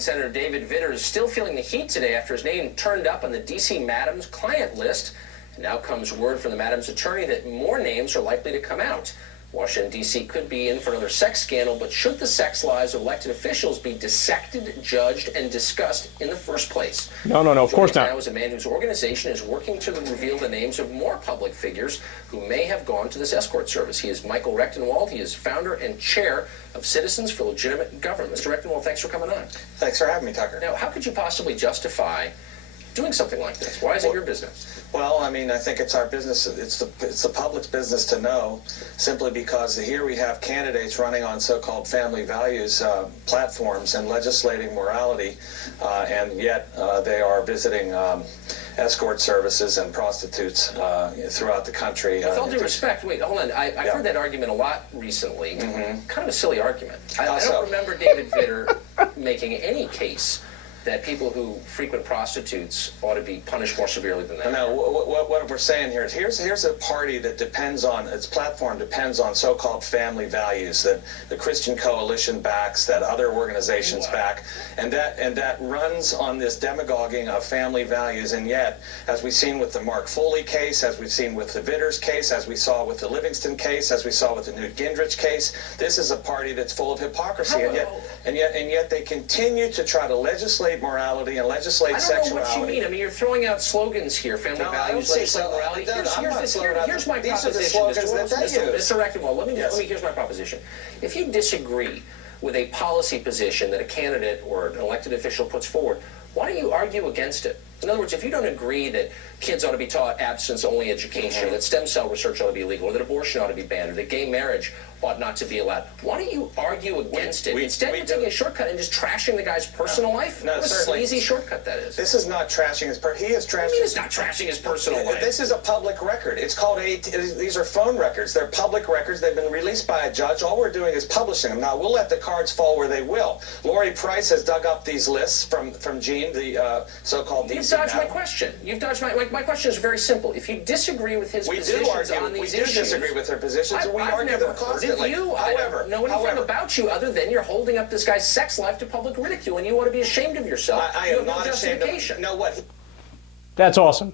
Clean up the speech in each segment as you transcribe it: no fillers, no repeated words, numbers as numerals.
Senator David Vitter is still feeling the heat today after his name turned up on the D.C. Madam's client list. And now comes word from the Madam's attorney that more names are likely to come out. Washington, D.C. could be in for another sex scandal, but should the sex lives of elected officials be dissected, judged, and discussed in the first place? No, of course not. Now is a man whose organization is working to reveal the names of more public figures who may have gone to this escort service. He is Michael Rechtenwald. He is founder and chair of Citizens for Legitimate Government. Mr. Rechtenwald, thanks for coming on. Thanks for having me, Tucker. Now, how could you possibly justify doing something like this? Why is it your business? Well, I mean, I think it's our business. It's the public's business to know, simply because here we have candidates running on so-called family values platforms and legislating morality, and yet they are visiting escort services and prostitutes throughout the country. With all due respect, wait, hold on. I've heard that argument a lot recently. Kind of a silly argument. I don't remember David Vitter making any case that people who frequent prostitutes ought to be punished more severely than that. No, what we're saying here is here's a party that depends on, its platform depends on so-called family values that the Christian Coalition backs, that other organizations back, and that runs on this demagoguing of family values. And yet, as we've seen with the Mark Foley case, as we've seen with the Vitters case, as we saw with the Livingston case, as we saw with the Newt Gingrich case, this is a party that's full of hypocrisy. And yet they continue to try to legislate morality and legislate sexuality. I don't know what you mean. I mean, you're throwing out slogans here, family values, legislate morality. Here's my proposition, Mr. Rechtenwald. Here's my proposition. If you disagree with a policy position that a candidate or an elected official puts forward, why don't you argue against it? In other words, if you don't agree that kids ought to be taught abstinence-only education, that stem cell research ought to be illegal, or that abortion ought to be banned, or that gay marriage ought not to be allowed, why don't you argue against it? Instead, you're taking a shortcut and just trashing the guy's personal life? What a sleazy shortcut that is. This is not trashing his personal life. He is trashing. What do you mean it's not trashing his personal life? This is a public record. It's called these are phone records. They're public records. They've been released by a judge. All we're doing is publishing them. Now, we'll let the cards fall where they will. Lori Price has dug up these lists from Gene, the so-called DC. You've dodged my question. You've dodged my question is very simple. If you disagree with his positions on these issues... We do disagree with her positions, and we argue them constantly. I don't know anything about you other than you're holding up this guy's sex life to public ridicule, and you ought to be ashamed of yourself. I am not ashamed of... No, what? That's awesome.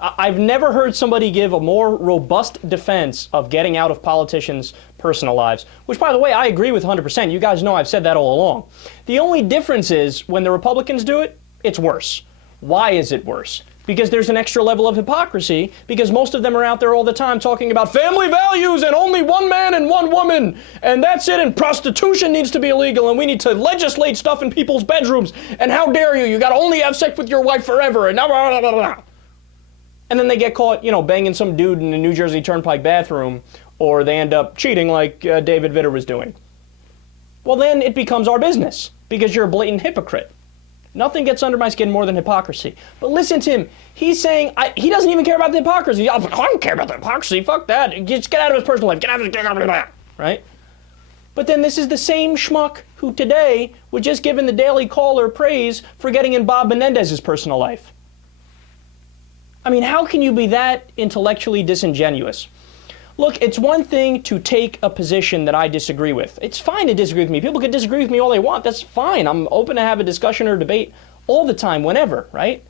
I've never heard somebody give a more robust defense of getting out of politicians' personal lives, which, by the way, I agree with 100%. You guys know I've said that all along. The only difference is when the Republicans do it, it's worse. Why is it worse? Because there's an extra level of hypocrisy, because most of them are out there all the time talking about family values and only one man and one woman, and that's it, and prostitution needs to be illegal, and we need to legislate stuff in people's bedrooms, and how dare you gotta only have sex with your wife forever, and blah, blah, blah, blah. And then they get caught, banging some dude in a New Jersey Turnpike bathroom, or they end up cheating like David Vitter was doing. Well, then it becomes our business, because you're a blatant hypocrite. Nothing gets under my skin more than hypocrisy. But listen to him. He's saying, he doesn't even care about the hypocrisy. I don't care about the hypocrisy. Fuck that. Just get out of his personal life. Get out of that. Right? But then this is the same schmuck who today was just giving the Daily Caller praise for getting in Bob Menendez's personal life. I mean, how can you be that intellectually disingenuous? Look, it's one thing to take a position that I disagree with. It's fine to disagree with me. People can disagree with me all they want. That's fine. I'm open to have a discussion or debate all the time, whenever, right?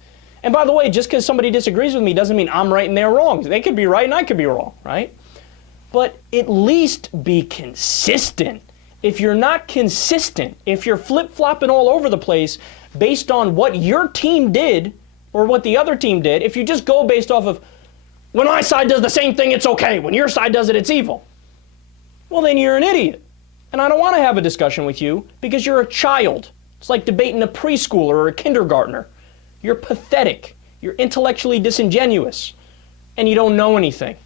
And by the way, just because somebody disagrees with me doesn't mean I'm right and they're wrong. They could be right and I could be wrong, right? But at least be consistent. If you're not consistent, if you're flip-flopping all over the place based on what your team did or what the other team did, if you just go based off of, when my side does the same thing, it's okay. When your side does it, it's evil. Well, then you're an idiot. And I don't want to have a discussion with you because you're a child. It's like debating a preschooler or a kindergartner. You're pathetic. You're intellectually disingenuous. And you don't know anything.